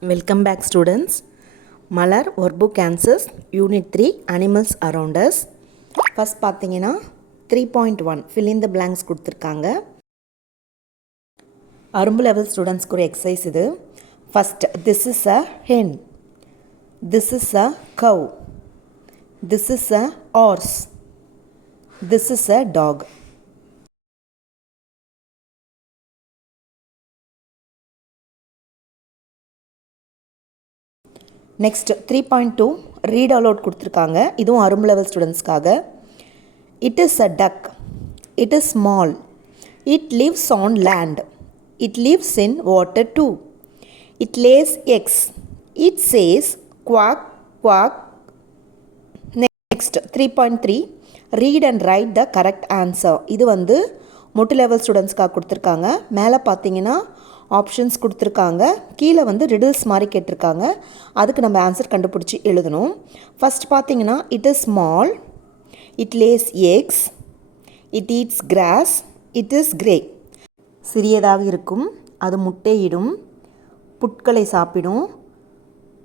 Welcome back students. Malar workbook answers Unit 3 Animals Around Us. First பார்த்தீங்கன்னா 3.1 fill in the blanks கொடுத்துருக்காங்க. அரும்பு level ஸ்டூடெண்ட்ஸ்க்கு ஒரு exercise இது. First, this is a hen. This is a cow. This is a horse. This is a dog. Next 3.2 read aloud கொடுத்துருக்காங்க. இதுவும் அரும்பு level ஸ்டூடெண்ட்ஸ்க்காக. It is a duck. It is small. It lives on land. It lives in water too. It lays eggs. It says quack quack. Next 3.3 read and write the correct answer. இது வந்து மொட்டு level ஸ்டூடெண்ட்ஸ்க்காக கொடுத்துருக்காங்க. மேலே பார்த்தீங்கன்னா options கொடுத்துருக்காங்க, கீழே வந்து ரிடில்ஸ் மாதிரி கேட்டிருக்காங்க. அதுக்கு நம்ம ஆன்சர் கண்டுபிடிச்சி எழுதணும். ஃபஸ்ட் பார்த்தீங்கன்னா it is small. It lays eggs. It eats grass. It is grey. சிறியதாக இருக்கும், அது முட்டையிடும், புட்களை சாப்பிடும்.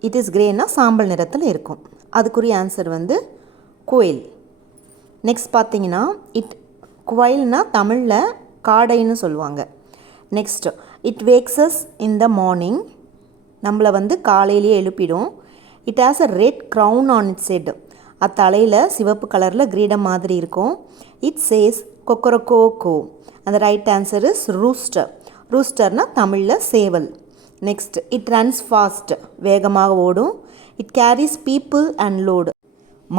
இட் இஸ் கிரேனா சாம்பல் நிறத்தில் இருக்கும். அதுக்குரிய ஆன்சர் வந்து குயில். நெக்ஸ்ட் பார்த்தீங்கன்னா குயில்னா தமிழில் காடைன்னு சொல்லுவாங்க. Next it wakes in the morning. நம்மளை வந்து காலையிலேயே எழுப்பிடும். It has a red crown on its head. அது தலையில் சிவப்பு கலரில் கிரீடம் மாதிரி இருக்கும். இட் சேஸ் கொக்கரக்கோ கோ. அந்த ரைட் ஆன்சர் இஸ் ரூஸ்டர். ரூஸ்டர்னால் தமிழில் சேவல். Next it runs fast. வேகமாக ஓடும். It carries people and load.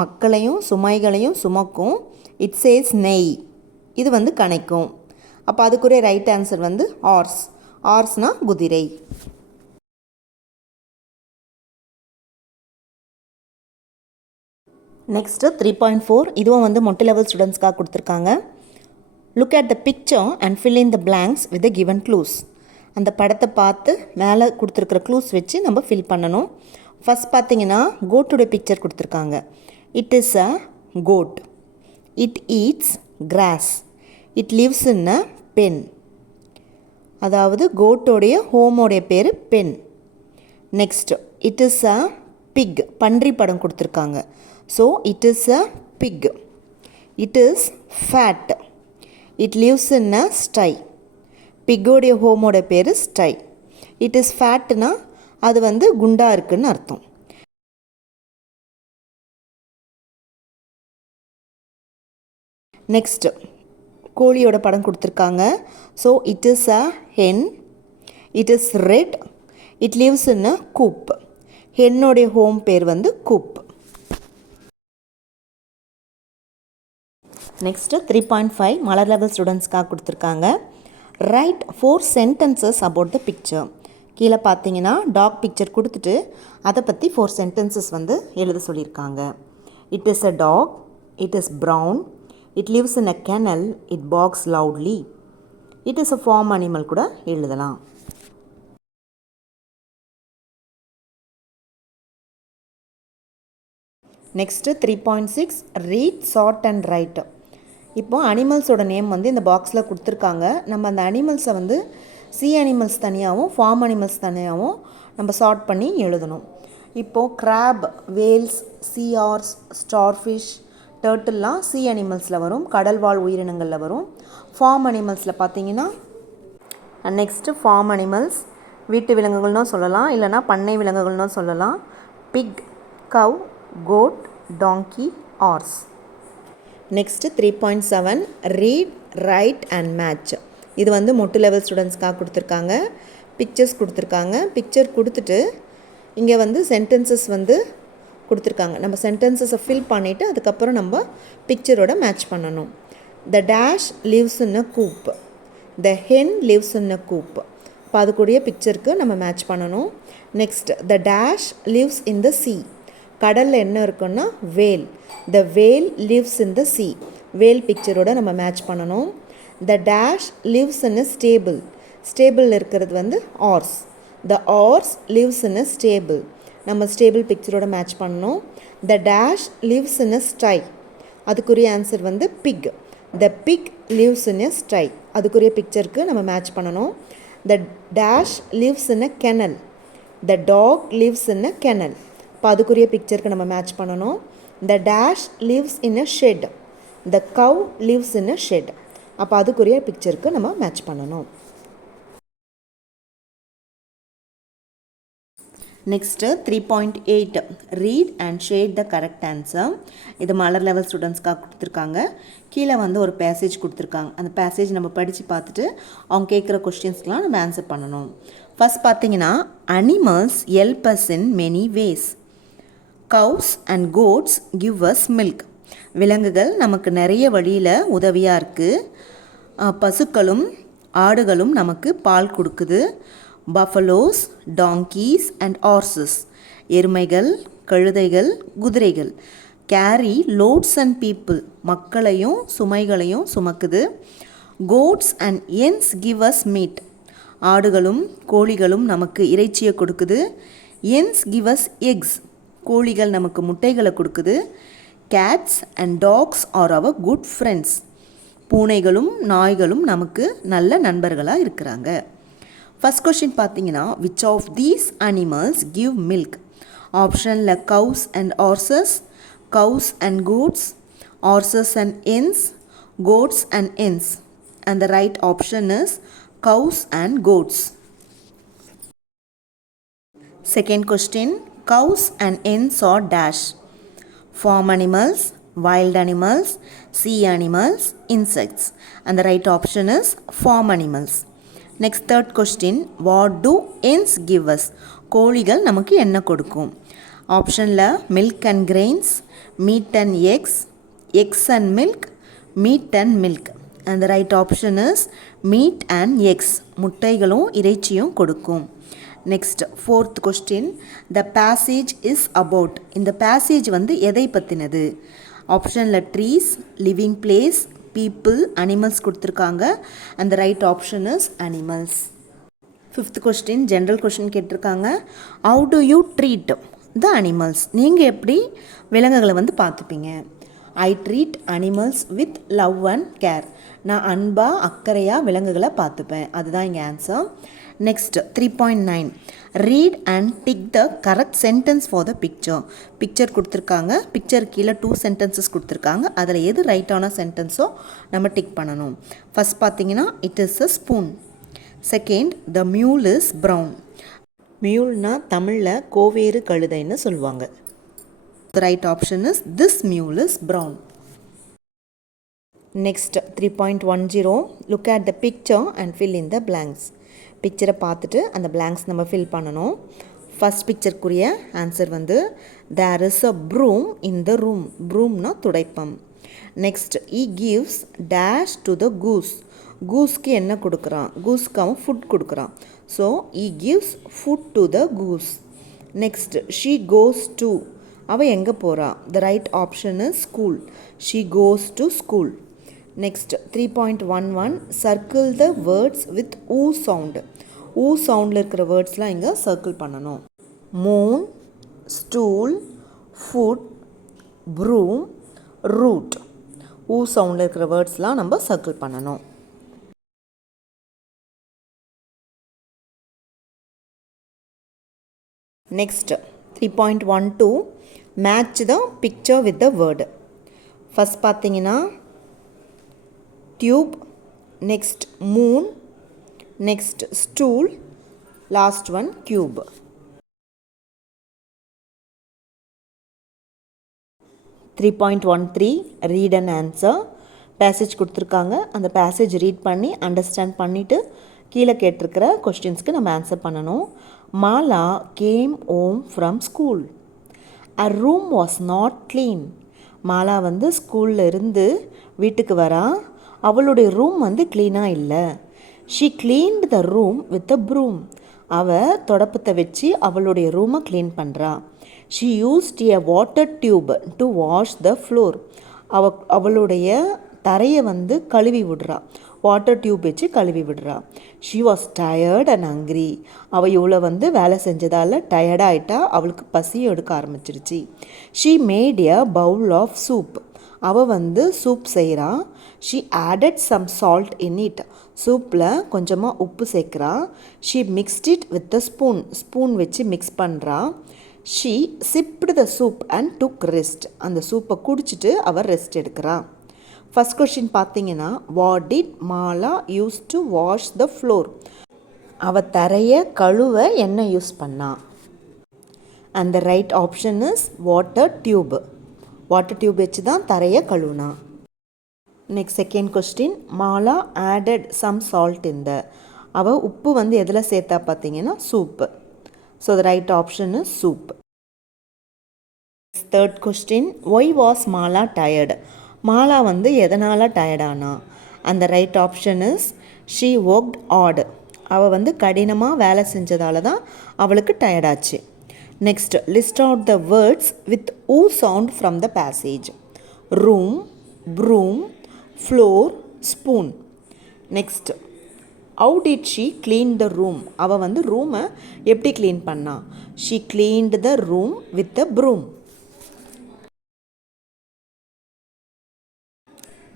மக்களையும் சுமைகளையும் சுமக்கும். இட் சேஸ் நெய். இது வந்து கணைக்கும். அப்போ அதுக்குரிய ரைட் ஆன்சர் வந்து ஹார்ஸ். ஹார்ஸ்னா குதிரை. நெக்ஸ்ட்டு 3.4 இதுவும் வந்து மொட்டை லெவல் ஸ்டூடெண்ட்ஸ்க்காக கொடுத்துருக்காங்க. Look at the picture and fill in the blanks with the given clues. அந்த படத்தை பார்த்து மேலே கொடுத்துருக்குற க்ளூஸ் வச்சு நம்ம ஃபில் பண்ணணும். ஃபஸ்ட் பார்த்தீங்கன்னா கோட்டுடைய பிக்சர் கொடுத்துருக்காங்க. It is a goat. It eats grass. It lives in a pen. அதாவது கோட்டோடைய ஹோமோடைய பேர் pen. Next it is a pig. பன்றி படம் கொடுத்துருக்காங்க. So it is a pig. It is fat. It lives in a sty. பிக்கோடைய ஹோமோட பேர் ஸ்டை. இட் இஸ் ஃபேட்னா அது வந்து குண்டா இருக்குன்னு அர்த்தம். நெக்ஸ்ட் கோழியோட படம் கொடுத்துருக்காங்க. So it is a hen. It is red. It lives in a coop. ஹென்னோடைய ஹோம் பேர் வந்து கூப். நெக்ஸ்ட்டு 3.5 மலர் லெவல் ஸ்டூடெண்ட்ஸ்க்காக கொடுத்துருக்காங்க. Right 4 sentences about the picture. கீழே பார்த்தீங்கன்னா டாக் பிக்சர் கொடுத்துட்டு அதை பற்றி 4 sentences வந்து எழுத சொல்லியிருக்காங்க. It is a dog. It is brown. It lives in a kennel. It barks loudly. It is a farm animal கூட எழுதலாம். Next 3.6 read chart and write. இப்போ அனிமல்ஸோட நேம் வந்து இந்த பாக்ஸில் கொடுத்துருக்காங்க. நம்ம அந்த அனிமல்ஸை வந்து சி அனிமல்ஸ் தனியாகவும் ஃபார்ம் அனிமல்ஸ் தனியாகவும் நம்ம சார்ட் பண்ணி எழுதணும். இப்போது கிராப், வேல்ஸ், சீஆர்ஸ், ஸ்டார்ஃபிஷ், டர்ட்டில்லாம் சி அனிமல்ஸில் வரும். கடல்வாழ் உயிரினங்களில் வரும். ஃபார்ம் அனிமல்ஸில் பார்த்தீங்கன்னா நெக்ஸ்ட்டு ஃபார்ம் அனிமல்ஸ் வீட்டு விலங்குகள்னு சொல்லலாம், இல்லைனா பண்ணை விலங்குகள்னு சொல்லலாம். Pig, cow, goat, donkey, horse. Next 3.7 read write and match. இது வந்து மொட்டு லெவல் ஸ்டூடெண்ட்ஸ்க்காக கொடுத்துருக்காங்க. பிக்சர்ஸ் கொடுத்துருக்காங்க. பிக்சர் கொடுத்துட்டு இங்கே வந்து சென்டென்சஸ் வந்து கொடுத்துருக்காங்க. நம்ம சென்டென்சஸை ஃபில் பண்ணிவிட்டு அதுக்கப்புறம் நம்ம பிக்சரோட மேட்ச் பண்ணணும். The dash lives in a Koop. The Hen lives in a கூப். இப்போ அதுக்குரிய பிக்சருக்கு நம்ம மேட்ச் பண்ணணும். Next the dash lives in the C. கடலில் என்ன இருக்குன்னா வேல். த வேல் லிவ்ஸ் இன் த சி. வேல் பிக்சரோட நம்ம மேட்ச் பண்ணணும். The dash lives in a stable. ஸ்டேபிளில் இருக்கிறது வந்து horse. The horse lives in a stable. நம்ம ஸ்டேபிள் பிக்சரோட மேட்ச் பண்ணணும். The dash lives in a sty. அதுக்குரிய ஆன்சர் வந்து pig. The pig lives in a sty. அதுக்குரிய பிக்சருக்கு நம்ம மேட்ச் பண்ணணும். The dash lives in a kennel. The dog lives in a kennel. இப்போ அதுக்குரிய பிக்சருக்கு நம்ம மேட்ச் பண்ணணும். The dash lives in a shed. The cow lives in a shed. அப்போ அதுக்குரிய பிக்சருக்கு நம்ம மேட்ச் பண்ணணும். Next 3.8 read and shade the correct answer. இது மலர் லெவல் ஸ்டூடெண்ட்ஸ்க்காக கொடுத்துருக்காங்க. கீழே வந்து ஒரு பேசேஜ் கொடுத்துருக்காங்க. அந்த பேசேஜ் நம்ம படித்து பார்த்துட்டு அவங்க கேட்குற கொஸ்டின்ஸ்க்கெலாம் நம்ம ஆன்சர் பண்ணணும். ஃபஸ்ட் பார்த்தீங்கன்னா animals help us in many ways. Cows and goats give us milk. விலங்குகள் நமக்கு நிறைய வழியில் உதவியாக இருக்குது. பசுக்களும் ஆடுகளும் நமக்கு பால் கொடுக்குது. Buffaloes, donkeys and horses. எருமைகள், கழுதைகள், குதிரைகள். Carry loads and people. மக்களையும் சுமைகளையும் சுமக்குது. Goats and hens give us meat. ஆடுகளும் கோழிகளும் நமக்கு இறைச்சியை கொடுக்குது. Hens give us eggs. கோழிகள் நமக்கு முட்டைகளை கொடுக்குது. Cats and dogs are our good friends. பூனைகளும் நாய்களும் நமக்கு நல்ல நண்பர்களாக இருக்கிறாங்க. ஃபஸ்ட் கொஸ்டின் பார்த்தீங்கன்னா which of these animals give milk. ஆப்ஷனில் cows and horses, cows and goats, horses and hens, quotes and hens. And the right option is cows and goats. Second question, cows and hens are dash. Farm animals, wild animals, sea animals, insects. And the right option is farm animals. Next third question, what do hens give us? கோழிகள் நமக்கு என்ன கொடுக்கும்? ஆப்ஷனில் milk and grains, meat and eggs, eggs and milk, meat and milk. And the right option is meat and eggs. முட்டைகளும் இறைச்சியும் கொடுக்கும். Next fourth question, the passage is about. இந்த passage வந்து எதை பற்றினது? ஆப்ஷனில் trees, living place, people, animals கொடுத்துருக்காங்க. And the right option is animals. Fifth question general question கேட்டிருக்காங்க. How do you treat the animals? நீங்கள் எப்படி விலங்குகளை வந்து பார்த்துப்பீங்க? I treat animals with love and care. நான் அன்பாக அக்கறையாக விலங்குகளை பார்த்துப்பேன். அதுதான் இங்கே answer. Next 3.9 read and tick the correct sentence for the picture. Picture கொடுத்துருக்காங்க. பிக்சர் கீழே 2 சென்டென்சஸ் கொடுத்துருக்காங்க. அதில் எது ரைட்டான சென்டென்ஸோ நம்ம டிக் பண்ணணும். ஃபஸ்ட் பார்த்தீங்கன்னா it is a spoon. Second the mule is brown. மியூல்னா தமிழில் கோவேறு கழுதைன்னு சொல்லுவாங்க. The right option is this mule is brown. Next 3.10 look at the picture and fill in the blanks. பிக்சரை பார்த்துட்டு அந்த blanks நம்ம fill பண்ணணும். ஃபஸ்ட் பிக்சருக்குரிய ஆன்சர் வந்து there is a broom in the room. broomனா துடைப்பம். Next he gives dash to the goose. கூஸ்க்கு என்ன கொடுக்குறான்? கூஸ்க்கு அவன் ஃபுட் கொடுக்குறான். So he gives food to the goose. Next she goes to. அவள் எங்கே போகிறா? The right option is school. She goes to school. Next 3.11 circle the words with oo sound. Oo சவுண்டில் இருக்கிற வேர்ட்ஸ்லாம் இங்கே சர்க்கிள் பண்ணணும். Moon, stool, food, broom, root. Oo சவுண்டில் இருக்கிற வேர்ட்ஸ்லாம் நம்ம சர்க்கிள் பண்ணணும். Next 3.12 match the picture with the word. First பார்த்தீங்கன்னா tube, next moon, next stool, last one cube. 3.13 read and answer. Passage கொடுத்துருக்காங்க. அந்த பேசேஜ் ரீட் பண்ணி அண்டர்ஸ்டாண்ட் பண்ணிவிட்டு கீழே கேட்டிருக்கிற கொஸ்டின்ஸ்க்கு நம்ம ஆன்சர் பண்ணணும். Mala game home from school. A room was not clean. Mala வந்து ஸ்கூலில் இருந்து வீட்டுக்கு வரா. அவளுடைய ரூம் வந்து க்ளீனாக இல்லை. She cleaned the room with a broom. அவள் தொடப்பத்தை வச்சு அவளுடைய ரூமை க்ளீன் பண்ணுறா. She used a water tube to wash the floor. அவளுடைய தரையை வந்து கழுவி விடுறா. வாட்டர் டியூப் வச்சு கழுவி விடுறா. She was tired and hungry. அவள் இவ்வளோ வந்து வேலை செஞ்சதால் டயர்டாகிட்டா. அவளுக்கு பசியும் எடுக்க ஆரம்பிச்சிருச்சு. She made a bowl of soup. அவள் வந்து சூப் செய்கிறா. She added some salt in it. சூப்பில் கொஞ்சமாக உப்பு சேர்க்குறா. She mixed it with a spoon வச்சு மிக்ஸ் பண்ணுறா. She sipped the soup and took rest. அந்த சூப்பை குடிச்சிட்டு அவள் ரெஸ்ட் எடுக்கிறா. ஃபஸ்ட் கொஸ்டின் பார்த்தீங்கன்னா, what did Mala use to wash the floor? அவள் தரையை கழுவ என்ன யூஸ் பண்ணா? And the right option is water tube. Water tube வச்சு தான் தரையை கழுவுனா. Next second question, Mala added some salt in the. அவள் உப்பு வந்து எதில் சேர்த்தா பார்த்தீங்கன்னா soup. So the right option is soup. Third question, why was Mala tired? Mala வந்து எதனால் டயர்டானா? அந்த right option is she worked hard. அவள் வந்து கடினமாக வேலை செஞ்சதால தான் அவளுக்கு டயர்டாச்சு. Next, list out the words with oo sound from the passage. Room, broom, floor, spoon. Next, how did she clean the room? அவள் வந்து ரூமை எப்படி க்ளீன் பண்ணா? She cleaned the room with a broom.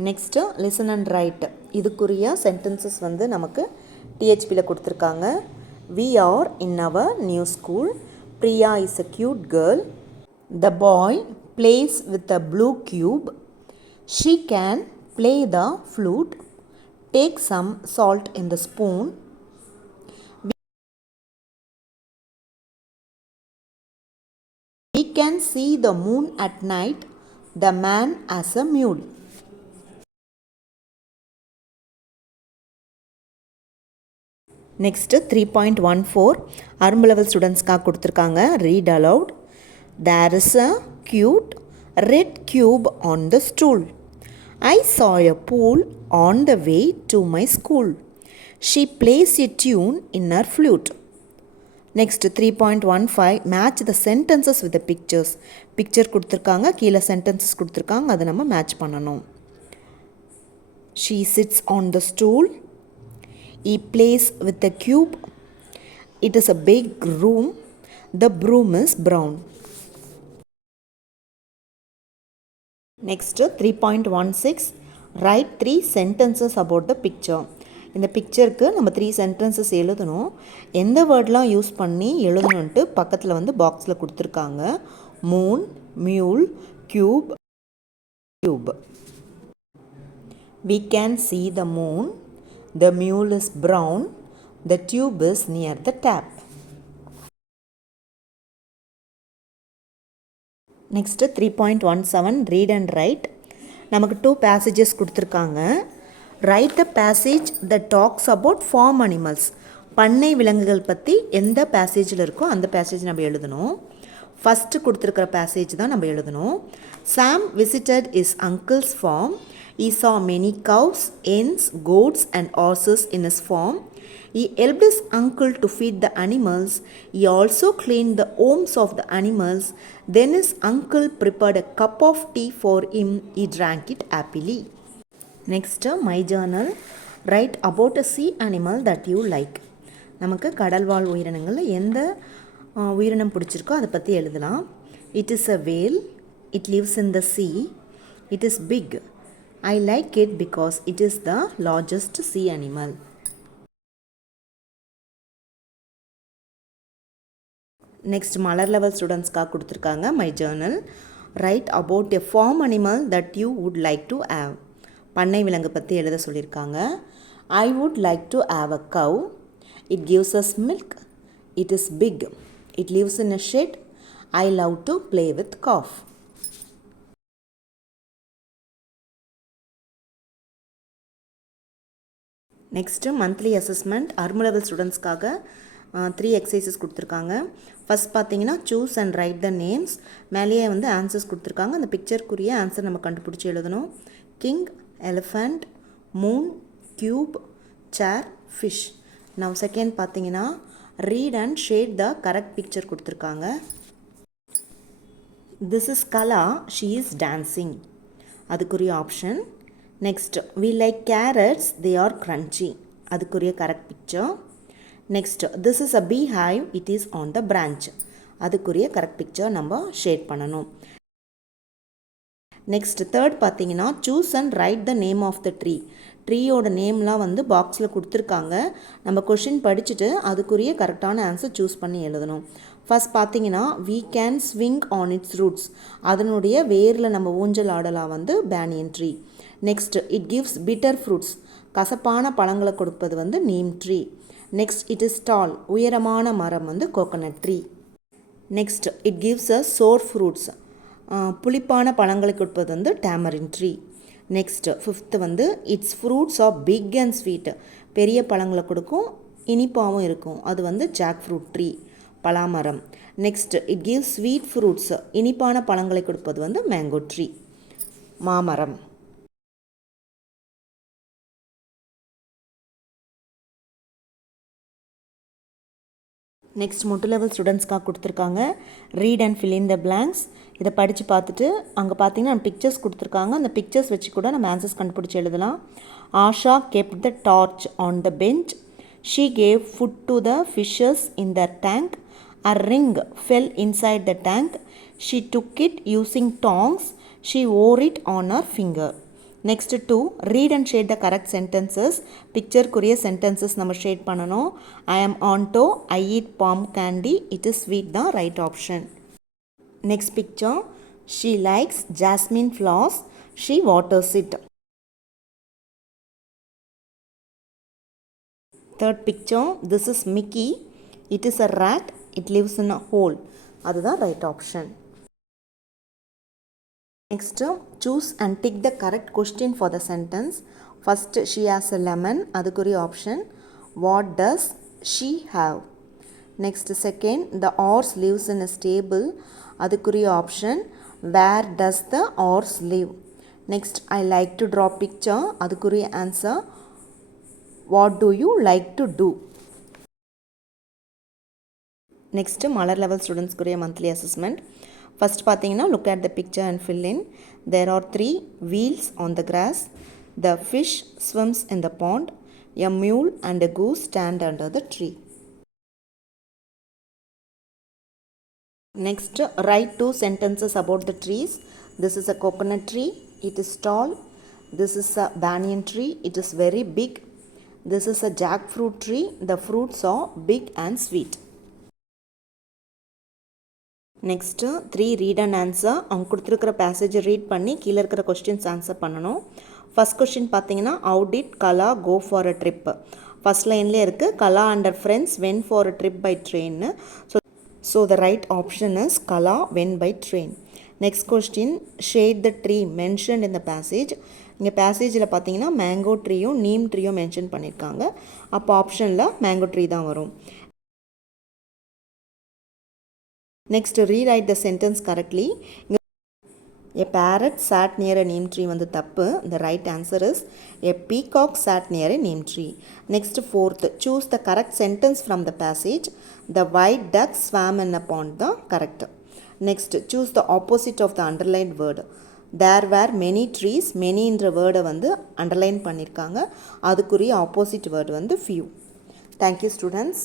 Next listen and write. இதுக்குரிய sentences வந்து நமக்கு டிஹெச்பியில் கொடுத்துருக்காங்க. We are in our new school. Priya is a cute girl. The boy plays with a blue cube. She can play the flute. Take some salt in the spoon. We can see the moon at night. The man has a mule. Next 3.14 அரும்பு level ஸ்டூடெண்ட்ஸ்க்காக கொடுத்துருக்காங்க. Read aloud. There is a cute red cube on the stool. I saw a pool on the way to my school. She plays a tune in her flute. Next 3.15 match the sentences with the pictures. Picture கொடுத்துருக்காங்க, கீழே sentences கொடுத்துருக்காங்க, அதை நம்ம match பண்ணணும். She sits on the stool. He plays with the cube. It is a big room. The broom is brown. Next 3.16 write 3 sentences about the picture. இந்த பிக்சருக்கு நம்ம 3 sentences எழுதணும். எந்த வேர்ட்லாம் யூஸ் பண்ணி எழுதணுன்ட்டு பக்கத்தில் வந்து பாக்ஸில் கொடுத்துருக்காங்க. Moon, mule, cube, cube. We can see the moon. The mule is brown. The tube is near the tap. Next 3.17 read and write. நமக்கு 2 passages கொடுத்துருக்காங்க. Write the passage that talks about farm animals. பண்ணை விலங்குகள் பற்றி எந்த பேசேஜில் இருக்கோ அந்த passage நம்ம எழுதணும். ஃபஸ்ட்டு கொடுத்துருக்கிற பேசேஜ் தான் நம்ம எழுதணும். Sam visited his uncle's farm. He saw many cows, hens, goats and horses in his farm. He helped his uncle to feed the animals. He also cleaned the homes of the animals. Then his uncle prepared a cup of tea for him. He drank it happily. Next, my journal. Write about a sea animal that you like. நமக்கு கடல்வாழ் உயிரினங்களில் எந்த உயிரினம் பிடிச்சிருக்கோ அதை பற்றி எழுதலாம். It is a whale. It lives in the sea. It is big. I like it because it is the largest sea animal. Next, Malar level students-க்காக கொடுத்துருக்காங்க. My journal. Write about a farm animal that you would like to have. பண்ணை விலங்கு பற்றி எழுத சொல்லியிருக்காங்க. I would like to have a cow. It gives us milk. It is big. It lives in a shed. I love to play with calf. Next monthly assessment அரும்பு level ஸ்டூடெண்ட்ஸ்க்காக 3 exercises கொடுத்துருக்காங்க. First பார்த்தீங்கன்னா choose and write the names. மேலேயே வந்து answers கொடுத்துருக்காங்க. அந்த பிக்சருக்குரிய answer நம்ம கண்டுபிடிச்சி எழுதணும். King, elephant, moon, cube, chair, fish. Now second பார்த்தீங்கன்னா read and shade the correct picture கொடுத்துருக்காங்க. This is Kala, she is dancing. அதுக்குரிய option. Next, we like carrots, they are crunchy. அதுக்குரிய correct picture. Next, this is a beehive, it is on the branch. அதுக்குரிய correct picture நம்ம shade பண்ணணும். Next third பார்த்தீங்கன்னா choose and write the name of the tree. ட்ரீயோட நேம்லாம் வந்து பாக்ஸில் கொடுத்துருக்காங்க. நம்ம கொஷின் படிச்சுட்டு அதுக்குரிய கரெக்டான ஆன்சர் சூஸ் பண்ணி எழுதணும். ஃபஸ்ட் பார்த்தீங்கன்னா we can swing on its roots. அதனுடைய வேரில் நம்ம ஊஞ்சல் ஆடலாம் வந்து banyan tree. Next it gives bitter fruits. கசப்பான பழங்களை கொடுப்பது வந்து neem tree. Next it is tall. உயரமான மரம் வந்து coconut tree. Next it gives a sour fruits. புளிப்பான பழங்களை கொடுப்பது வந்து டேமரின் ட்ரீ. நெக்ஸ்ட் ஃபிஃப்த்து வந்து its fruits are big and sweet. பெரிய பழங்களை கொடுக்கும், இனிப்பாகவும் இருக்கும், அது வந்து ஜாக் ஃப்ரூட் ட்ரீ, பலாமரம். Next it gives sweet fruits. இனிப்பான பழங்களை கொடுப்பது வந்து மேங்கோ ட்ரீ, மாமரம். நெக்ஸ்ட் மொட்டு லெவல் ஸ்டூடெண்ட்ஸ்க்காக கொடுத்துருக்காங்க. Read and fill in the blanks. இதை படித்து பார்த்துட்டு அங்கே பார்த்தீங்கன்னா பிக்சர்ஸ் கொடுத்துருக்காங்க. அந்த பிக்சர்ஸ் வச்சு கூட நம்ம ஆன்சர்ஸ் கண்டுபிடிச்சி எழுதலாம். Asha kept the torch on the bench. She gave food to the fishes in the tank. A ring fell inside the tank. She took it using tongs. She wore it on her finger. Next 2 read and shade the correct sentences. பிக்சருக்குரிய sentences நம்ம shade பண்ணணும். I am Anto, I eat palm candy, it is sweet தான் right option. Next picture, she likes jasmine flowers, she waters it. Third picture, this is Mickey, it is a rat, it lives in a hole, அதுதான் right option. Next, choose and tick the correct question for the sentence. First, she has a lemon, அதுக்குரிய option. What does she have? Next, second, the horse lives in a stable, அதுக்குரிய option. Where does the horse live? Next, I like to draw picture, அதுக்குரிய answer. What do you like to do? Next, Malar level students குரிய monthly assessment. First பார்த்தீங்கன்னா look at the picture and fill in. There are 3 wheels on the grass. The fish swims in the pond. A mule and a goose stand under the tree. Next, write 2 sentences about the trees. This is a coconut tree. It is tall. This is a banyan tree. It is very big. This is a jackfruit tree. The fruits are big and sweet. Next 3 read and answer. அவங்க கொடுத்துருக்கிற பேசேஜை read பண்ணி கீழே இருக்கிற questions answer பண்ணணும். First question பார்த்தீங்கன்னா how did Kala go for a trip. First லைன்லேயே இருக்குது Kala and her friends went for a trip by ட்ரெயின்னு. So the right option is Kala went by train. Next question shade the tree mentioned in the passage. இங்கே பேசேஜில் பார்த்தீங்கன்னா mango ட்ரீயும் நீம் ட்ரீயும் mention பண்ணியிருக்காங்க. அப்போ ஆப்ஷனில் மேங்கோ ட்ரீ தான் வரும். Next, rewrite the sentence correctly. A parrot sat near a neem tree வந்து தப்பு. The right answer is a peacock sat near a neem tree. Next, fourth, choose the correct sentence from the passage. The white duck swam in a pond, the correct. Next, choose the opposite of the underlined word. There were many trees. Many என்ற வேர்டை வந்து underline பண்ணியிருக்காங்க. அதுக்குரிய opposite word வந்து few. Thank you students.